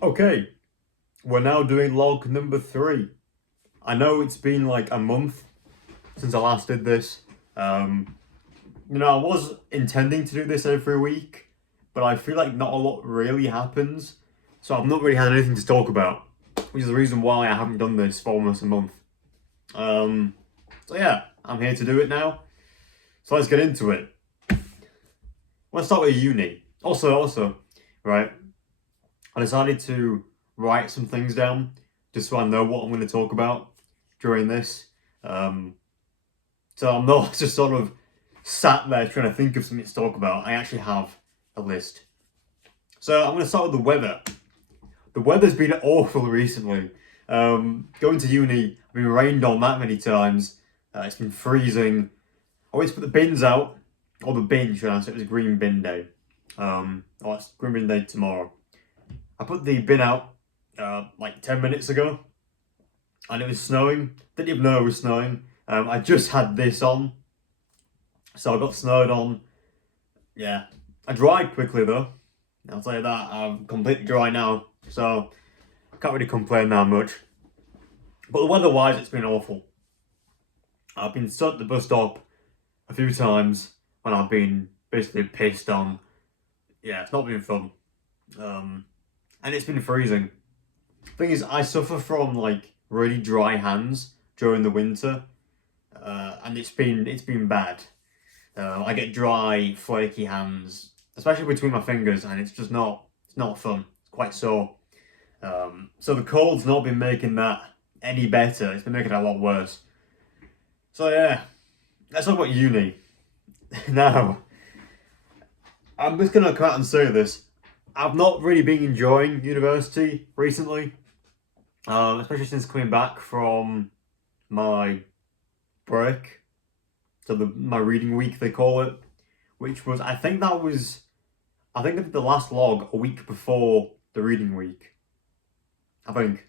Okay, we're now doing log number 3. I know it's been like a month since I last did this. I was intending to do this every week, but I feel like not a lot really happens, so I've not really had anything to talk about, which is the reason why I haven't done this for almost a month. So yeah, I'm here to do it now. So let's get into it. Let's start with uni. Also, right, I decided to write some things down just so I know what I'm going to talk about during this. So I'm not just sort of sat there trying to think of something to talk about. I actually have a list. So I'm going to start with the weather. The weather's been awful recently. Going to uni, I've been rained on that many times. It's been freezing. I always put the bins out, or the bin, should I say? It was green bin day. It's green bin day tomorrow. I put the bin out like 10 minutes ago, and it was snowing. Didn't even know it was snowing. I just had this on, so I got snowed on. Yeah, I dried quickly though. I'll tell you that. I'm completely dry now, so I can't really complain that much. But the weather-wise, it's been awful. I've been stuck at the bus stop a few times when I've been basically pissed on. Yeah, it's not been fun. And it's been freezing. Thing is, I suffer from like really dry hands during the winter, and it's been bad. I get dry, flaky hands, especially between my fingers, and it's not fun. It's quite sore. So the cold's not been making that any better. It's been making it a lot worse. So yeah, let's talk about uni. Now, I'm just gonna come out and say this. I've not really been enjoying university recently, especially since coming back from my break, so my reading week they call it, which was I think I did the last log a week before the reading week. I think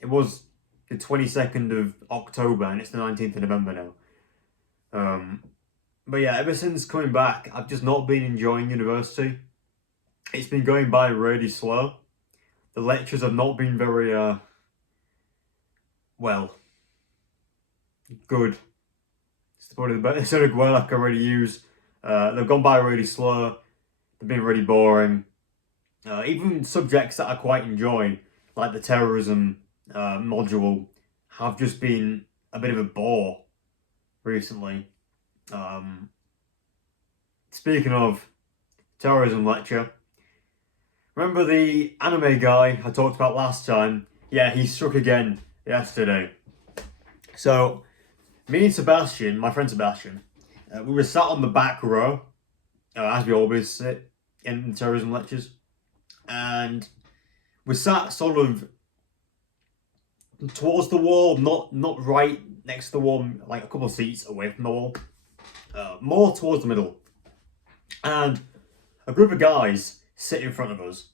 it was the 22nd of October and it's the 19th of November now. But yeah, ever since coming back, I've just not been enjoying university. It's been going by really slow. The lectures have not been very, good. It's probably the best sort of word I can really use. They've gone by really slow. They've been really boring. Even subjects that I quite enjoy, like the terrorism module, have just been a bit of a bore recently. Speaking of terrorism lecture, remember the anime guy I talked about last time? Yeah, he struck again yesterday. So, me and Sebastian, my friend Sebastian, we were sat on the back row, as we always sit in the terrorism lectures, and we sat sort of towards the wall, not right next to the wall, like a couple of seats away from the wall, more towards the middle. And a group of guys sit in front of us,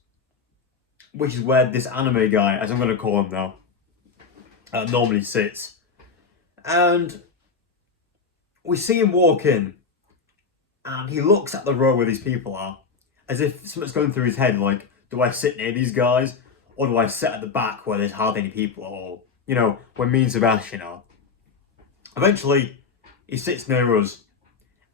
which is where this anime guy, as I'm going to call him now, normally sits. And we see him walk in, and he looks at the row where these people are, as if something's going through his head, like, do I sit near these guys, or do I sit at the back where there's hardly any people at all? You know, where me and Sebastian are. Eventually, he sits near us,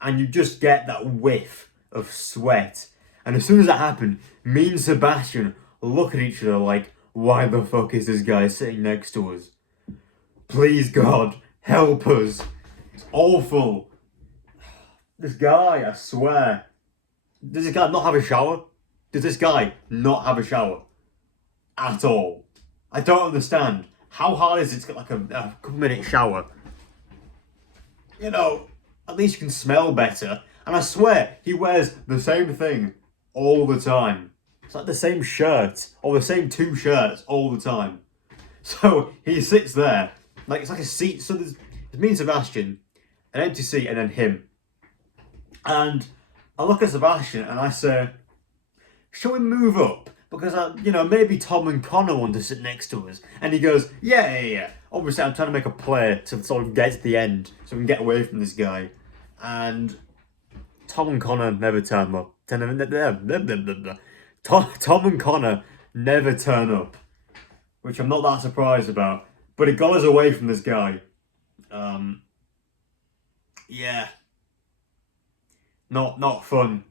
and you just get that whiff of sweat. And as soon as that happened, me and Sebastian look at each other like, why the fuck is this guy sitting next to us? Please, God, help us. It's awful. This guy, I swear. Does this guy not have a shower? Does this guy not have a shower? At all. I don't understand. How hard is it to get like a couple minute shower? You know, at least you can smell better. And I swear, he wears the same thing all the time. It's like the same shirt, or the same two shirts all the time. So he sits there, like it's like a seat. So there's me and Sebastian, an empty seat, and then him. And I look at Sebastian and I say, shall we move up? Because, maybe Tom and Connor want to sit next to us. And he goes, yeah. Obviously, I'm trying to make a play to sort of get to the end so we can get away from this guy. And Tom and Connor never turn up. Tom and Connor never turn up, which I'm not that surprised about. But it got us away from this guy. Yeah, not fun.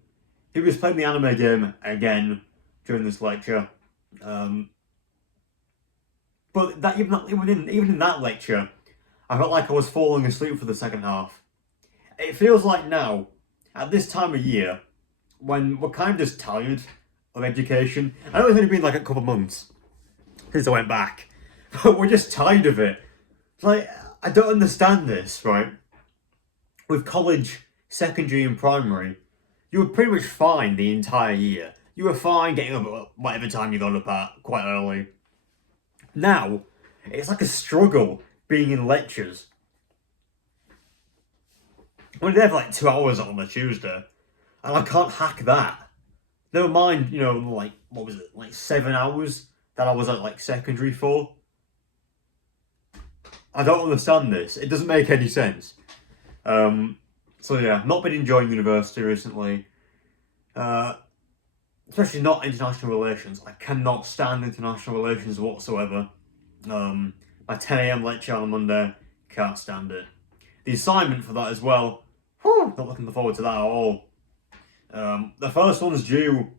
He was playing the anime game again during this lecture. But that even in that lecture, I felt like I was falling asleep for the second half. It feels like now, at this time of year, when we're kind of just tired of education. I know it's only been like a couple of months since I went back, but we're just tired of it. Like, I don't understand this, right? With college, secondary, and primary, you were pretty much fine the entire year. You were fine getting up at whatever time you got up at, quite early. Now, it's like a struggle being in lectures. We're there for like 2 hours on a Tuesday, and I can't hack that. Never mind, like, what was it, like 7 hours that I was at like secondary for? I don't understand this. It doesn't make any sense. So yeah, not been enjoying university recently. Especially not international relations. I cannot stand international relations whatsoever. My 10 a.m. lecture on a Monday, can't stand it. The assignment for that as well, not looking forward to that at all. The first one's due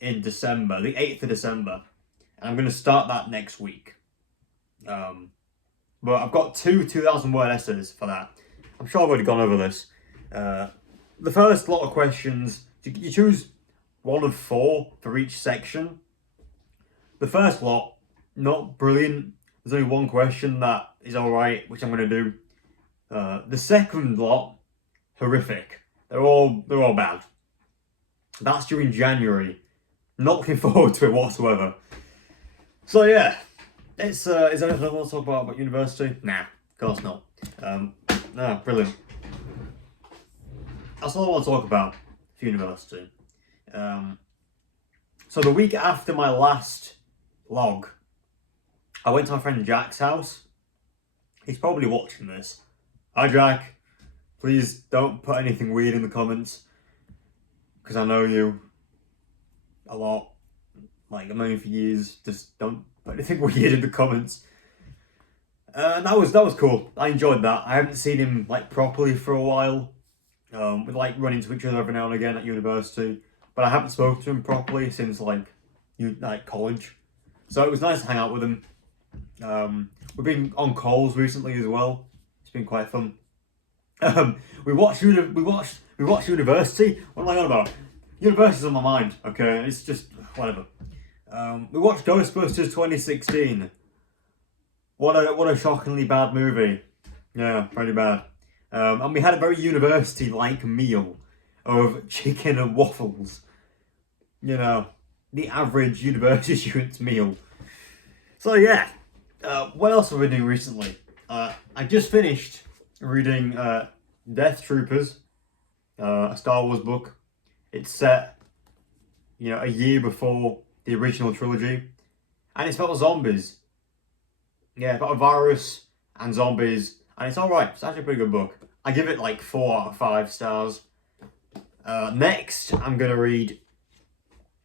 in December, the 8th of December, and I'm going to start that next week. But I've got 2,000 word essays for that. I'm sure I've already gone over this. The first lot of questions, you choose one of 4 for each section. The first lot, not brilliant. There's only one question that is alright, which I'm going to do. The second lot, horrific. They're all bad. That's due in January. Not looking forward to it whatsoever. So yeah, is there anything I want to talk about university? Nah, of course not. No, brilliant. That's all I want to talk about for university. So the week after my last log, I went to my friend Jack's house. He's probably watching this. Hi Jack, please don't put anything weird in the comments, because I know you a lot. Like, I've known you for years. Just don't put anything weird in the comments. That was cool. I enjoyed that. I haven't seen him like properly for a while. We like run into each other every now and again at university, but I haven't spoken to him properly since like college. So it was nice to hang out with him. We've been on calls recently as well. It's been quite fun. We watched University. What am I on about? University's on my mind. Okay, it's just whatever. We watched Ghostbusters 2016. What a shockingly bad movie. Yeah, pretty bad. And we had a very university-like meal of chicken and waffles. You know, the average university student's meal. So yeah, what else have we been doing recently? I just finished reading Death Troopers, a Star Wars book. It's set, a year before the original trilogy, and it's about zombies. Yeah, about a virus and zombies, and it's alright. It's actually a pretty good book. I give it like 4 out of 5 stars. Next, I'm going to read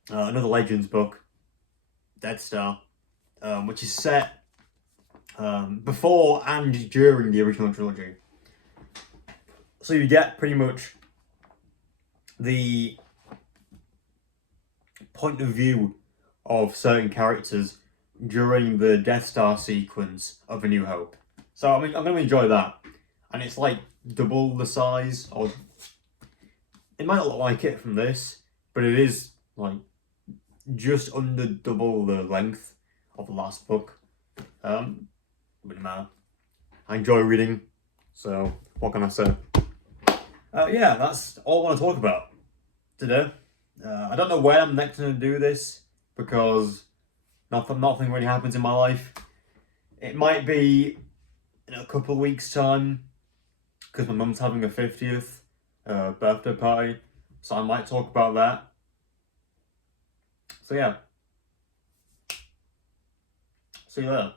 another Legends book, Dead Star, which is set before and during the original trilogy. So you get pretty much the point of view of certain characters during the Death Star sequence of A New Hope. So I'm going to enjoy that. And it's like double the size of... It might not look like it from this, but it is like just under double the length of the last book. Wouldn't matter. I enjoy reading, so what can I say? Yeah, that's all I want to talk about today. I don't know when I'm next going to do this, because nothing really happens in my life. It might be in a couple of weeks' time, because my mum's having a 50th birthday party, so I might talk about that. So yeah, see you later.